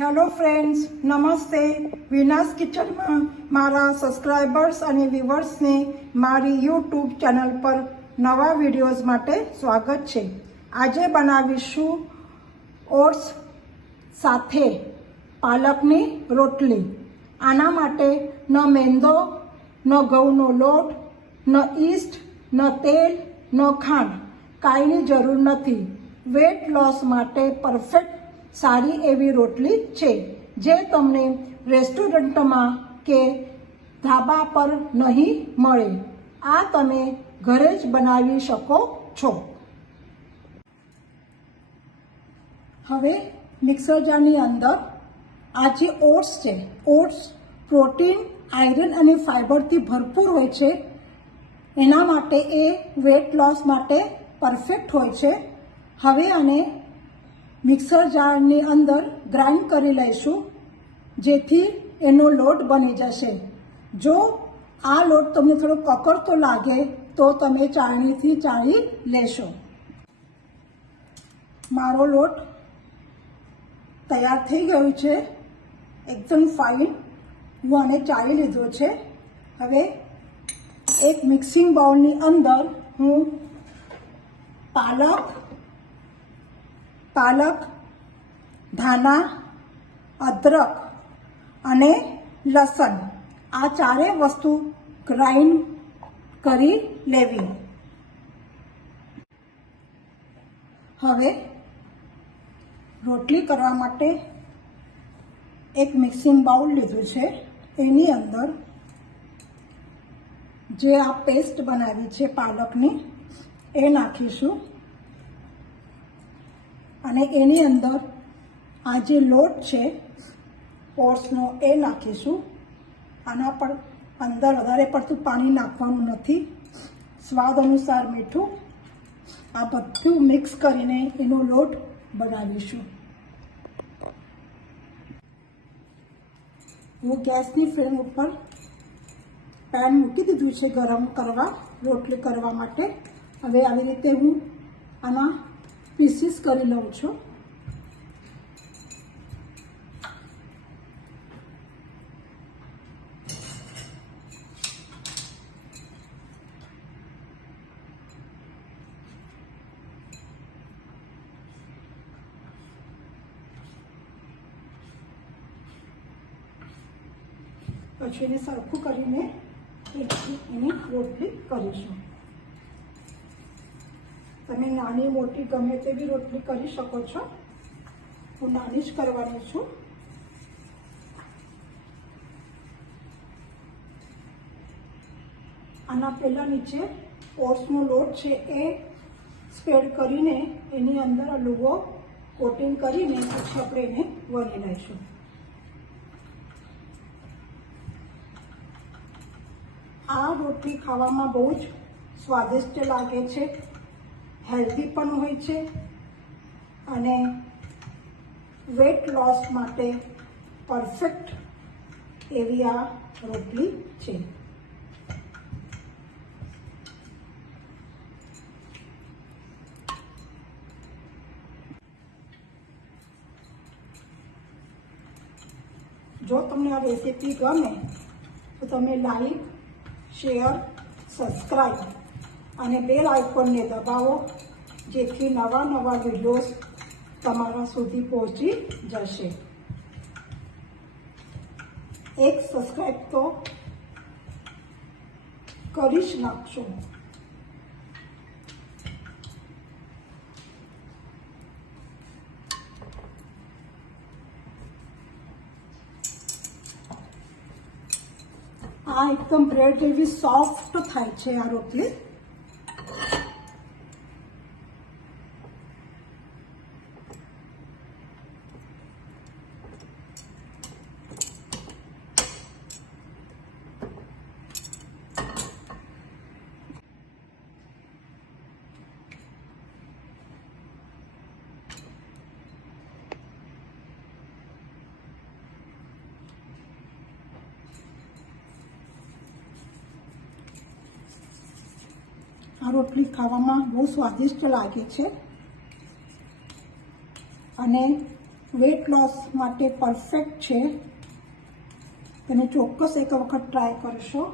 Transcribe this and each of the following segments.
Hello friends, નમસ્તે. વિનાસ કિચનમાં મારા સબસ્ક્રાઈબર્સ અને વ્યુઅર્સને મારી યુટ્યુબ ચેનલ પર નવા વિડીયોઝ માટે સ્વાગત છે. આજે બનાવીશું ઓટ્સ સાથે પાલકની રોટલી. આના માટે ન મેંદો, ન ઘઉંનો લોટ, ન ઈસ્ટ, ન તેલ, ન ખાંડ, કાંઈની જરૂર નથી. વેટ લોસ માટે પરફેક્ટ સારી એવી રોટલી છે, જે તમને રેસ્ટોરન્ટમાં કે ધાબા પર નહીં મળે. આ તમે ઘરે જ બનાવી શકો છો. હવે મિક્સર જારની અંદર આ જે ઓટ્સ છે, ઓટ્સ પ્રોટીન, આયરન અને ફાઈબરથી ભરપૂર હોય છે. એના માટે એ વેટ લોસ માટે પરફેક્ટ હોય છે. હવે આને મિક્સર જારની અંદર ગ્રાઇન્ડ કરી લઈશું, જેથી એનો લોટ બની જશે. જો આ લોટ તમને થોડો કકરતો લાગે તો તમે ચાળણીથી ચાળી લેશો. મારો લોટ તૈયાર થઈ ગયો છે, એકદમ ફાઇન. હું આને ચાળી લીધો છે. હવે એક મિક્સિંગ બાઉલની અંદર હું પાલક, ધાણા, અદરક અને લસણ, આ ચારેય વસ્તુ ગ્રાઇન્ડ કરી લેવી. હવે રોટલી કરવા માટે એક મિક્સિંગ બાઉલ લીધું છે. એની અંદર જે આ પેસ્ટ બનાવી છે પાલકની, એ નાખીશું. અને એની અંદર આ જે લોટ છે ઓટ્સનો, એ નાખીશું. આના પર અંદર વધારે પડતું પાણી નાખવાનું નથી. સ્વાદ અનુસાર મીઠું. આ બધું મિક્સ કરીને એનો લોટ બનાવીશું. હું ગેસની ફ્લેમ ઉપર પેન મૂકી દીધું છે ગરમ કરવા, રોટલી કરવા માટે. હવે આવી રીતે હું આમાં પીસીસ કરી લઉં છું. પછી એને સરખું કરીને એની રોટલી કરીશું. તમે નાની મોટી ગમે તેવી રોટલી કરી શકો છો. હું નાની જ કરવાની છું. આના પહેલા નીચે ઓટ્સનો લોટ છે એ સ્પ્રેડ કરીને એની અંદર લુવો કોટિંગ કરીને પછી આપણે એને વણી લઈશું. આ રોટલી ખાવામાં બહુ જ સ્વાદિષ્ટ લાગે છે, હેલ્ધી પણ હોય છે અને વેટ લોસ માટે પરફેક્ટ એવી આ રોટલી છે. જો તમને આ રેસીપી ગમે તો તમે લાઈક, શેર, સબસ્ક્રાઈબ અને બેલ આઇકોનને દબાવો, જેથી નવા વિડીયોઝ તમારા સુધી પહોંચી જશે. એક સબસ્ક્રાઈબ તો કરી જ નાખશો. આ એકદમ બ્રેડ જેવી સોફ્ટ થાય છે આ રોટલી. આ રોટલી ખાવામાં બહુ સ્વાદિષ્ટ લાગે છે અને વેટ લોસ માટે પરફેક્ટ છે. તેને ચોક્કસ એક વખત ટ્રાય કરશો.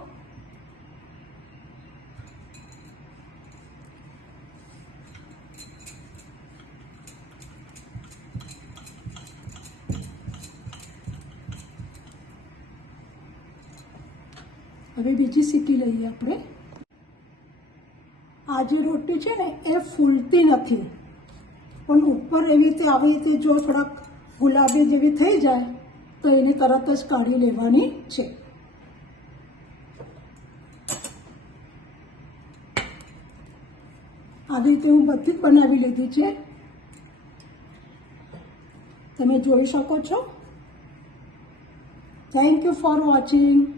હવે બીજી સીટી લઈએ આપણે. આ જે રોટી છે ને એ ફૂલતી નથી, પણ ઉપર એવી રીતે આવી રીતે જો થોડાક ગુલાબી જેવી થઈ જાય તો એને તરત જ કાઢી લેવાની છે. આવી રીતે હું બધી જ બનાવી લીધી છે, તમે જોઈ શકો છો. Thank you for watching.